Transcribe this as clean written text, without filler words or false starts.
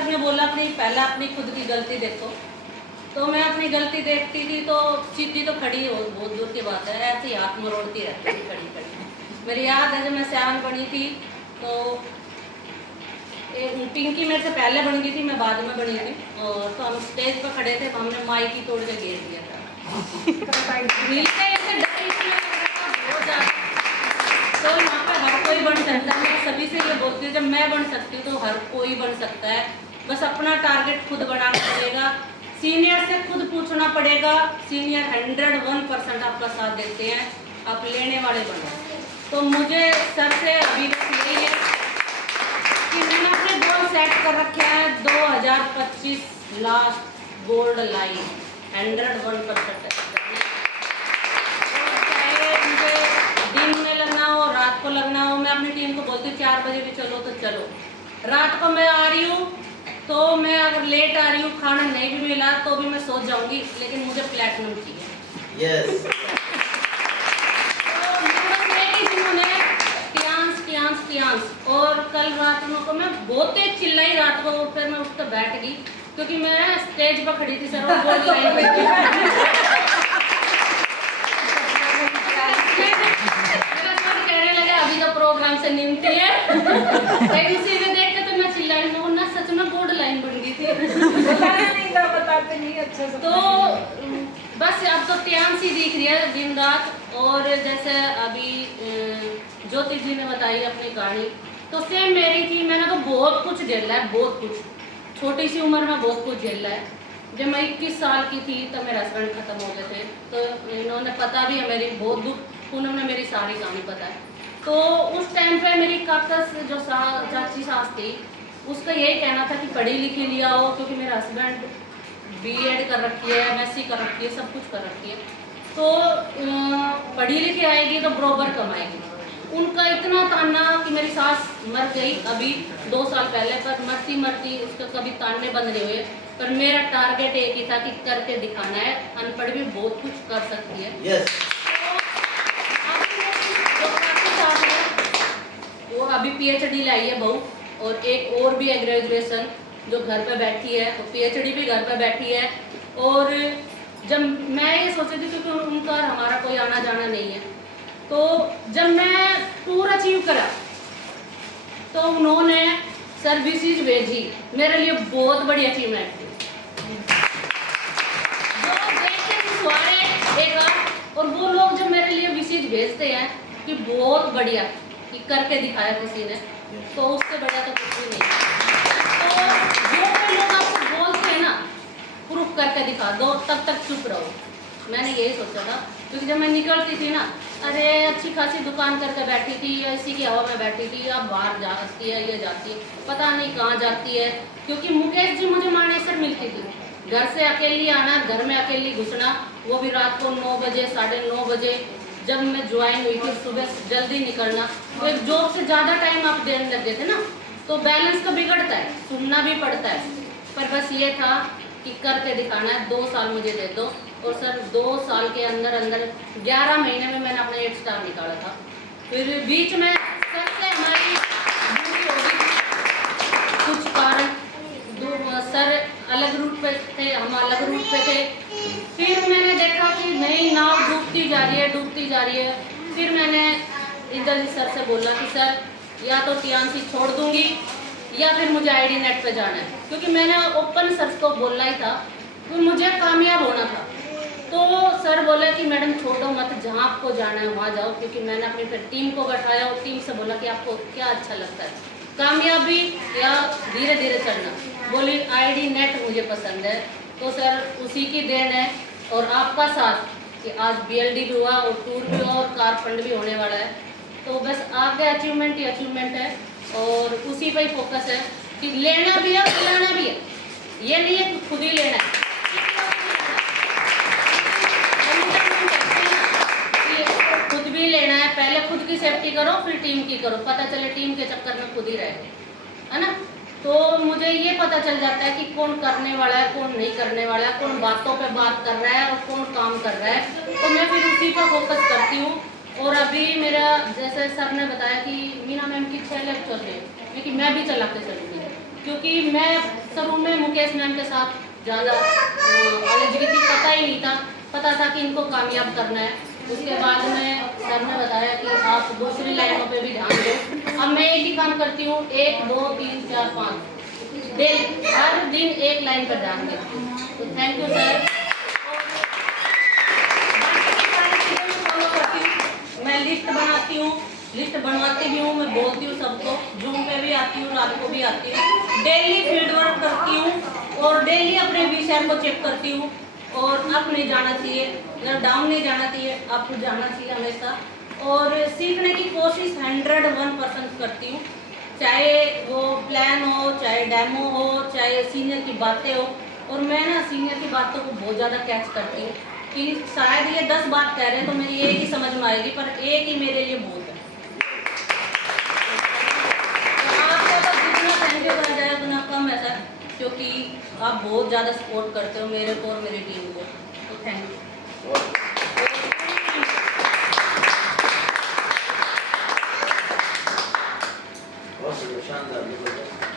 Sir ने बोला पहले अपनी खुद की गलती देखो, तो मैं अपनी गलती देखती थी तो सीधी तो खड़ी हो, बहुत दूर की बात है, ऐसे ही हाथ मरोड़ती रहती थी खड़ी खड़ी। मेरी याद है जब मैं 7 बनी थी तो पिंकी मेरे से पहले बन गई थी, मैं बाद में बनी थी, और तो हम स्टेज पर खड़े थे तो हमने माइक ही तोड़ के घेर दिया था। तो यहाँ पर हर कोई बन सकता है। मैं सभी से ये बोलती हूँ, जब मैं बन सकती हूँ तो हर कोई बन सकता है। बस अपना टारगेट खुद बनाना पड़ेगा, सीनियर से खुद पूछना पड़ेगा। सीनियर 101% आपका साथ देते हैं, आप लेने वाले बनो। तो मुझे सर से अभी यही है कि मैंने अपने गोल सेट कर रखे हैं 2025 लास्ट गोल्ड लाइन 101%। चाहे मुझे दिन में लगना हो, रात को लगना हो, मैं अपनी टीम को बोलती हूँ 4 बजे भी चलो तो चलो। रात को मैं आ रही हूँ तो मैं अगर लेट आ रही हूँ, खाना नहीं भी मिला तो भी मैं सो जाऊंगी, लेकिन मुझे प्लेटिनम चाहिए। यस। तो और कल रात को मैं बहुत तेज चिल्लाई रात को, फिर मैं उठ कर बैठ गई क्योंकि मैं स्टेज पर खड़ी थी सर और बोल कहने लगे अभी तो प्रोग्राम से निमटी है। उसी में देख के तो मैं चिल्लाई, ना सच में बोर्ड लाइन बन गई थी। बताते नहीं अच्छा से। तो बस अब तो टियांसी दिख रही है दिन रात। और जैसे अभी ज्योति जी ने बताई अपनी कहानी, तो सेम मेरी थी। मैंने तो बहुत कुछ झेला है, बहुत कुछ। छोटी सी उम्र में बहुत कुछ झेला है। जब मैं 21 साल की थी तब मेरे हस्बैंड खत्म हो गए थे, तो इन्होंने पता भी है मेरी बहुत दुख, उन्होंने मेरी सारी कहानी पता है। तो उस टाइम पे मेरी काका जो चाची सास थी, उसका यही कहना था कि पढ़ी लिखी लिया हो, क्योंकि मेरा हस्बैंड बीएड कर रखी है, एमएससी कर रखी है, सब कुछ कर रखी है, तो पढ़ी लिखी आएगी तो बराबर कमाएगी। उनका इतना ताना कि मेरी सास मर गई अभी 2 साल पहले, पर मरती मरती उसका कभी ताने बंद नहीं हुए। पर मेरा टारगेट एक ही था कि करके दिखाना है, अनपढ़ भी बहुत कुछ कर सकती है। यस। वो अभी पीएचडी लाई है बहू, और एक और भी है ग्रेजुएशन जो घर पे बैठी है, और पीएचडी भी घर पे बैठी है। और जब मैं ये सोची थी क्योंकि उनका और हमारा कोई आना जाना नहीं है, तो जब मैं टूर अचीव करा तो उन्होंने सर्विसेज भेजी, मेरे लिए बहुत बड़ी अचीवमेंट थी। जो देखते पिछवाड़े एक और वो लोग जब मेरे लिए विशेष भेजते हैं कि बहुत बढ़िया कि करके दिखाया किसी ने, तो उससे बढ़िया तो कुछ भी नहीं। तो जो कोई लोग आपको बोलते हैं ना प्रूफ करके दिखा दो, तब तक चुप रहो। मैंने यही सोचा था, क्योंकि जब मैं निकलती थी ना, अरे अच्छी खासी दुकान करके बैठी थी, या इसी की हवा में बैठी थी, या बाहर जाती है, ये जाती है, पता नहीं कहाँ जाती है। क्योंकि मुकेश जी मुझे मानेसर मिलती थी, घर से अकेली आना, घर में अकेली घुसना, वो भी रात को 9 बजे 9:30 बजे। जब मैं ज्वाइन हुई थी सुबह जल्दी निकलना, तो एक जॉब से ज़्यादा टाइम आप देने लगे थे ना, तो बैलेंस तो बिगड़ता है, सुनना भी पड़ता है। पर बस ये था कि करके दिखाना है, 2 साल मुझे दे दो। और सर 2 साल के अंदर 11 महीने में मैंने अपना 8 स्टार निकाला था। फिर बीच में सबसे हमारी दूरी हो गई, कुछ कारण, सर अलग रूट पे थे, हम अलग रूट पे थे। फिर मैंने देखा कि नहीं, नाव डूबती जा रही है, डूबती जा रही है। फिर मैंने इंद्रजीत सर से बोला कि सर या तो टियांसी छोड़ दूंगी या फिर मुझे आईडी नेट पे जाना है, क्योंकि मैंने ओपन सर को बोलना ही था कि मुझे कामयाब होना था। तो सर बोले कि मैडम छोड़ो मत, जहाँ आपको जाना है वहाँ जाओ, क्योंकि मैंने अपनी फिर टीम को बैठाया और टीम से बोला कि आपको क्या अच्छा लगता है, कामयाबी या धीरे धीरे चलना। बोली आईडी नेट मुझे पसंद है। तो सर उसी की देन है और आपका साथ कि आज बीएलडी भी हुआ और टूर भी हुआ और कार फंड भी होने वाला है। तो बस आपके अचीवमेंट ही अचीवमेंट है, और उसी पर ही फोकस है कि लेना भी है और खिलाना भी है। ये नहीं है कि खुद ही लेना है, खुद भी लेना है। पहले खुद की सेफ्टी करो, फिर टीम की करो। पता चले टीम के चक्कर में खुद ही रहे, है ना। तो मुझे ये पता चल जाता है कि कौन करने वाला है, कौन नहीं करने वाला है, कौन बातों पे बात कर रहा है और कौन काम कर रहा है। तो मैं फिर उसी पर फोकस करती हूँ। और अभी मेरा जैसे सर ने बताया कि मीना मैम की 6 लैब चल रही है, लेकिन मैं भी चलाते चलूँगी, क्योंकि मैं शुरू में मुकेश मैम के साथ ज़्यादा एलिजिबिलिटी पता ही नहीं था, पता था कि इनको कामयाब करना है। उसके बाद में सर ने बताया कि आप दूसरी लाइनों पे भी ध्यान दो। अब मैं एक ही काम करती हूँ, 1 2 3 4 5 दिन, हर दिन एक लाइन पर ध्यान देती हूँ। तो थैंक यू सर। मैं लिस्ट बनाती हूँ, लिस्ट बनवाती भी हूँ, मैं बोलती हूँ सबको, जूम पे भी आती हूँ, रात को भी आती हूँ, डेली फील्ड वर्क करती हूँ और डेली अपने विषय को चेक करती हूँ। और अप नहीं जाना चाहिए, अगर डाउन नहीं जाना चाहिए, आपको जाना चाहिए हमेशा। और सीखने की कोशिश 101% करती हूँ, चाहे वो प्लान हो, चाहे डेमो हो, चाहे सीनियर की बातें हो। और मैं ना सीनियर की बातों को बहुत ज़्यादा कैच करती हूँ कि शायद ये 10 बात कह रहे हैं तो मेरी एक ही समझ में आएगी, पर एक ही मेरे लिए बहुत है। तो आपको तो जितना थैंक यू करा जाए उतना कम है सर, क्योंकि आप बहुत ज़्यादा सपोर्ट करते हो मेरे को और मेरी टीम को। तो थैंक यू। बहुत शानदार।